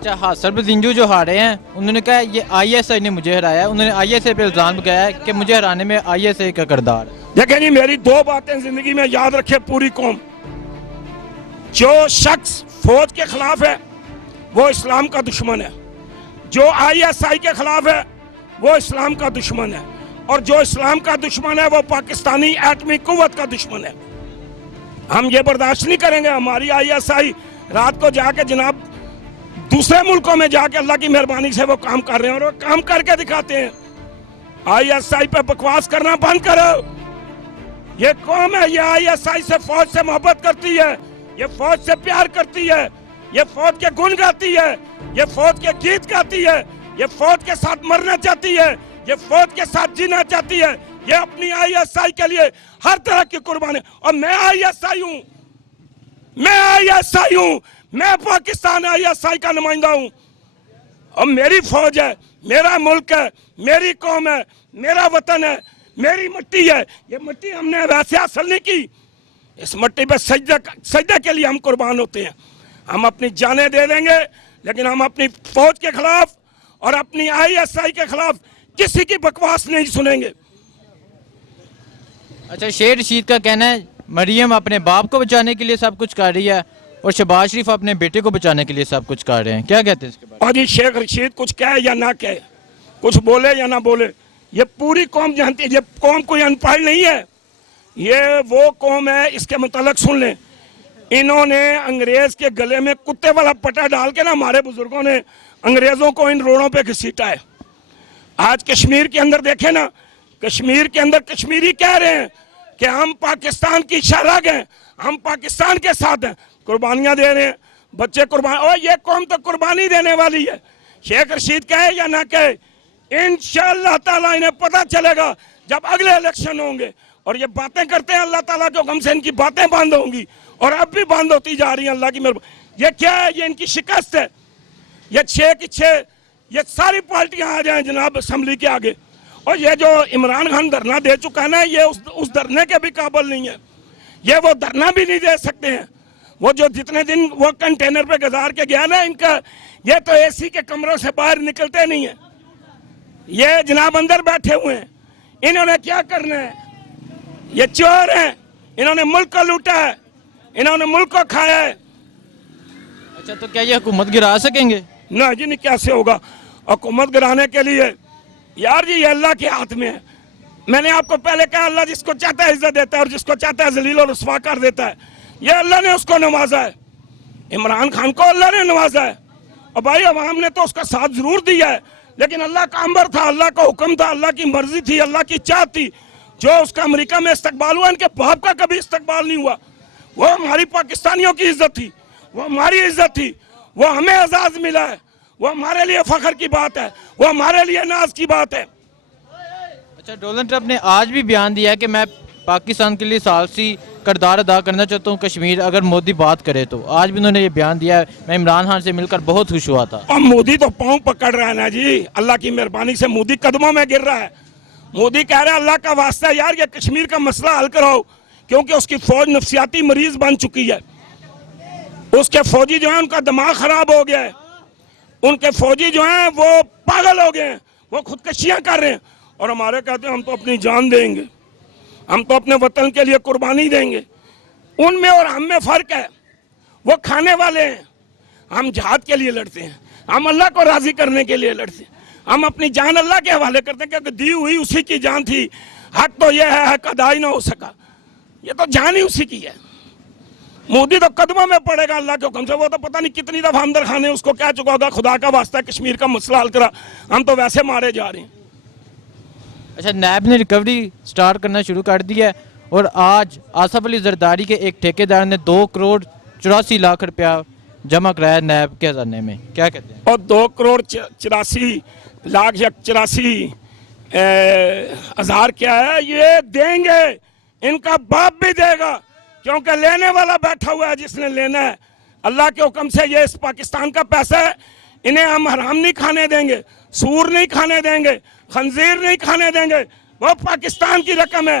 اچھا ہاں سربزنجو جو ہارے ہیں انہوں نے کہا یہ آئی ایس آئی نے مجھے ہرایا ہے، انہوں نے آئی ایس آئی پہ الزام لگایا ہے کہ مجھے ہرانے میں آئی ایس آئی کا کردار ہے۔ دیکھیں جی میری دو باتیں زندگی میں یاد رکھے پوری قوم، جو شخص فوج کے خلاف ہے وہ اسلام کا دشمن ہے، جو آئی ایس آئی کے خلاف ہے وہ اسلام کا دشمن ہے، اور جو اسلام کا دشمن ہے وہ پاکستانی ایٹمی قوت کا دشمن ہے۔ ہم یہ برداشت نہیں کریں گے ہماری آئی ایس آئی رات کو جا کے جناب دوسرے ملکوں میں جا کے اللہ کی مہربانی سے وہ کام کر رہے ہیں اور وہ کام کر کے دکھاتے ہیں۔ آئی ایس آئی پہ بکواس کرنا بند کرو، یہ قوم ہے، یہ آئی ایس آئی سے فوج سے محبت کرتی ہے، یہ فوج سے پیار کرتی ہے، یہ فوج کے گن گاتی ہے، یہ فوج کے گیت گاتی ہے، یہ فوج کے ساتھ مرنا چاہتی ہے، یہ فوج کے ساتھ جینا چاہتی ہے، یہ اپنی آئی ایس آئی کے لیے ہر طرح کی قربانی، اور میں آئی ایس آئی ہوں، میں آئی ایس آئی ہوں، میں پاکستان آئی ایس آئی کا نمائندہ ہوں، اور میری فوج ہے، میرا ملک ہے، میری قوم ہے، میرا وطن ہے، میری مٹی ہے، یہ مٹی ہم نے ویسے حاصل نہیں کی، اس مٹی پہ سجدے کے لیے ہم قربان ہوتے ہیں، ہم اپنی جانیں دے دیں گے، لیکن ہم اپنی فوج کے خلاف اور اپنی آئی ایس آئی کے خلاف کسی کی بکواس نہیں سنیں گے۔ اچھا شیر رشید کا کہنا ہے مریم اپنے باپ کو بچانے کے لیے سب کچھ کر رہی ہے اور شہباز شریف اپنے بیٹے کو بچانے کے لیے سب کچھ کر رہے ہیں، کیا کہتے ہیں اس کے بارے میں؟ اور جی شیخ رشید کچھ کہے یا نہ کہے، کچھ بولے یا نہ بولے، یہ پوری قوم جانتی ہے، یہ قوم کوئی ان پڑھ نہیں ہے، یہ وہ قوم ہے، اس کے متعلق سن لیں، انہوں نے انگریز کے گلے میں کتے والا پٹا ڈال کے نا ہمارے بزرگوں نے انگریزوں کو ان روڑوں پہ گھسیٹا ہے۔ آج کشمیر کے اندر دیکھیں نا، کشمیر کے اندر کشمیری کہہ رہے ہیں کہ ہم پاکستان کی شہراگ ہیں، ہم پاکستان کے ساتھ ہیں، قربانیاں دے رہے ہیں، بچے قربان، یہ قوم تو قربانی دینے والی ہے، شیخ رشید کہے یا نہ کہے، انشاءاللہ تعالیٰ انہیں پتہ چلے گا جب اگلے الیکشن ہوں گے، اور یہ باتیں کرتے ہیں اللہ تعالیٰ کے حکم سے ان کی باتیں بند ہوں گی، اور اب بھی بند ہوتی جا رہی ہیں اللہ کی مہربانی۔ یہ کیا ہے؟ یہ ان کی شکست ہے، یہ 6 کی 6 یہ ساری پارٹیاں آ جائیں جناب اسمبلی کے آگے، اور یہ جو عمران خان دھرنا دے چکا ہے نا، یہ اس دھرنے کے بھی قابل نہیں ہے، یہ وہ دھرنا بھی نہیں دے سکتے ہیں، وہ جو جتنے دن وہ کنٹینر پہ گزار کے گیا نا ان کا، یہ تو اے سی کے کمروں سے باہر نکلتے نہیں ہیں، یہ جناب اندر بیٹھے ہوئے ہیں، انہوں نے کیا کرنا ہے، یہ چور ہیں، انہوں نے ملک کو لوٹا ہے، انہوں نے ملک کو کھایا ہے۔ اچھا تو کیا یہ حکومت گرا سکیں گے؟ نہ جی نہیں، کیسے ہوگا حکومت گرانے کے لیے؟ یار جی یہ اللہ کے ہاتھ میں ہے، میں نے آپ کو پہلے کہا اللہ جس کو چاہتا ہے عزت دیتا ہے اور جس کو چاہتا ہے ذلیل اور رسوا کر دیتا ہے، یہ اللہ نے اس کو نوازا ہے، عمران خان کو اللہ نے نوازا ہے، اور بھائی عوام نے تو اس کا ساتھ ضرور دیا ہے، لیکن اللہ کا امر تھا، اللہ کا حکم تھا، اللہ کی مرضی تھی، اللہ کی چاہت تھی، جو اس کا امریکہ میں استقبال ہوا ان کے باپ کا کبھی استقبال نہیں ہوا، وہ ہماری پاکستانیوں کی عزت تھی، وہ ہماری عزت تھی، وہ ہمیں اعزاز ملا ہے، وہ ہمارے لیے فخر کی بات ہے، وہ ہمارے لیے ناز کی بات ہے۔ اچھا ڈونلڈ ٹرمپ نے آج بھی بیان دیا ہے کہ میں پاکستان کے لیے ثالثی کردار ادا کرنا چاہتا ہوں کشمیر، اگر مودی بات کرے تو آج بھی انہوں نے یہ بیان دیا ہے، میں عمران خان سے مل کر بہت خوش ہوا تھا۔ اور مودی تو پاؤں پکڑ رہا ہے نا جی، اللہ کی مہربانی سے مودی قدموں میں گر رہا ہے، مودی کہہ رہا ہے اللہ کا واسطہ یار یہ کشمیر کا مسئلہ حل کراؤ، کیونکہ اس کی فوج نفسیاتی مریض بن چکی ہے، اس کے فوجی جو ہیں ان کا دماغ خراب ہو گیا ہے، ان کے فوجی جو ہیں وہ پاگل ہو گئے ہیں، وہ خودکشیاں کر رہے ہیں، اور ہمارے کہتے ہیں ہم تو اپنی جان دیں گے، ہم تو اپنے وطن کے لیے قربانی دیں گے۔ ان میں اور ہم میں فرق ہے، وہ کھانے والے ہیں، ہم جہاد کے لیے لڑتے ہیں، ہم اللہ کو راضی کرنے کے لیے لڑتے ہیں، ہم اپنی جان اللہ کے حوالے کرتے ہیں، کیونکہ دی ہوئی اسی کی جان تھی، حق تو یہ ہے حق ادا ہی نہ ہو سکا، یہ تو جان ہی اسی کی ہے۔ مودی تو قدموں میں پڑے گا اللہ کے حکم سے، وہ تو پتہ نہیں کتنی دفعہ اندر خانے اس کو کہہ چکا ہوگا خدا کا واسطہ کشمیر کا مسئلہ حل کرا، ہم تو ویسے مارے جا رہے ہیں۔ اچھا نیب نے ریکوری سٹارٹ کرنا شروع کر دیا ہے، اور آج آصف علی زرداری کے ایک ٹھیکیدار نے 2 کروڑ 84 لاکھ روپیہ جمع کرایا نیب کے خزانے میں، کیا کہتے ہیں؟ اور 2 کروڑ 84 لاکھ یا 84 ہزار کیا ہے، یہ دیں گے، ان کا باپ بھی دے گا، کیونکہ لینے والا بیٹھا ہوا ہے جس نے لینا ہے، اللہ کے حکم سے یہ اس پاکستان کا پیسہ ہے، انہیں ہم حرام نہیں کھانے دیں گے، سور نہیں کھانے دیں گے، خنزیر نہیں کھانے دیں گے، وہ پاکستان کی رقم ہے،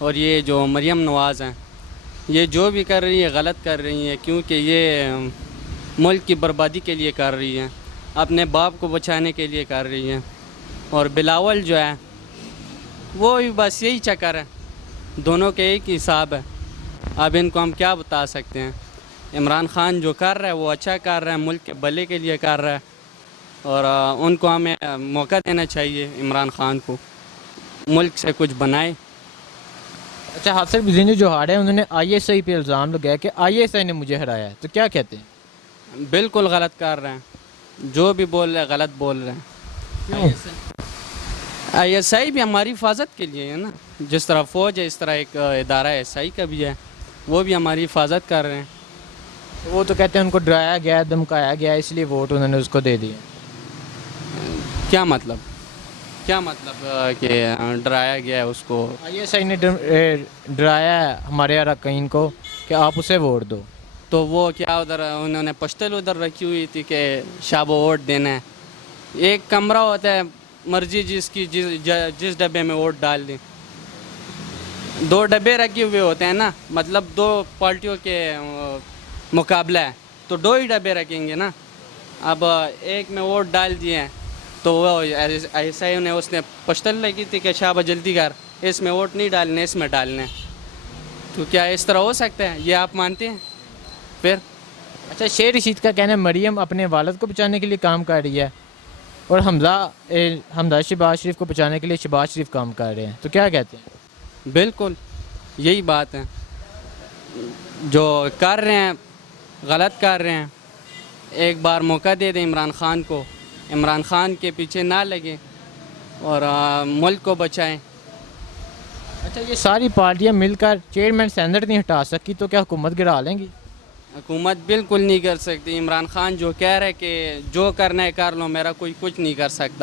اور یہ جو مریم نواز ہیں یہ جو بھی کر رہی ہے غلط کر رہی ہیں، کیونکہ یہ ملک کی بربادی کے لیے کر رہی ہیں، اپنے باپ کو بچانے کے لیے کر رہی ہیں. اور بلاول جو ہے وہ بھی بس یہی چکر ہے، دونوں کے ایک ہی حساب ہے. اب ان کو ہم کیا بتا سکتے ہیں. عمران خان جو کر رہا ہے وہ اچھا کر رہا ہے، ملک کے بھلے کے لیے کر رہا ہے، اور ان کو ہمیں موقع دینا چاہیے. عمران خان کو ملک سے کچھ بنائے. اچھا، حاصل بزینی جو ہارے ہیں انہوں نے آئی ایس آئی پہ الزام لگایا کہ آئی ایس آئی نے مجھے ہرایا ہے، تو کیا کہتے ہیں؟ بالکل غلط کر رہے ہیں، جو بھی بول رہے ہیں غلط بول رہے ہیں. آئی ایس آئی بھی ہماری حفاظت کے لیے ہے نا، جس طرح فوج ہے اس طرح ایک ادارہ ایس آئی کا بھی ہے، وہ بھی ہماری حفاظت کر رہے ہیں. وہ تو کہتے ہیں ان کو ڈرایا گیا، دھمکایا گیا، اس لیے ووٹ انہوں نے اس کو دے دیے. کیا مطلب کہ ڈرایا گیا ہے اس کو؟ آئی ایس آئی نے ڈرایا ہے ہمارے اراکین کو کہ آپ اسے ووٹ دو. تو وہ کیا ادھر انہوں نے پشتل ادھر رکھی ہوئی تھی کہ شاب و ووٹ دینا ہے. ایک کمرہ ہوتا ہے، مرضی جس کی جس ڈبے میں ووٹ ڈال دیں. 2 ڈبے رکھے ہوئے ہوتے ہیں نا، مطلب 2 پارٹیوں کے مقابلہ ہے تو 2 ہی ڈبے رکھیں گے نا. اب ایک میں ووٹ ڈال دیے ہیں تو وہ ایسا ہی اس نے پشتل لگی تھی کہ شابہ جلدی کر، اس میں ووٹ نہیں ڈالنے، اس میں ڈالنے. تو کیا اس طرح ہو سکتا ہے؟ یہ آپ مانتے ہیں؟ پھر اچھا، شیر رشید کا کہنا ہے مریم اپنے والد کو بچانے کے لیے کام کر رہی ہے اور حمزہ شہباز شریف کو بچانے کے لیے شہباز شریف کام کر رہے ہیں، تو کیا کہتے ہیں؟ بالکل یہی بات ہے، جو کر رہے ہیں غلط کر رہے ہیں. ایک بار موقع دے دیں عمران خان کو، عمران خان کے پیچھے نہ لگیں اور ملک کو بچائیں. اچھا، یہ ساری پارٹیاں مل کر چیئرمین سینٹ نہیں ہٹا سکی تو کیا حکومت گرا لیں گی؟ حکومت بالکل نہیں کر سکتی. عمران خان جو کہہ رہے کہ جو کرنا ہے کر لو، میرا کوئی کچھ نہیں کر سکتا.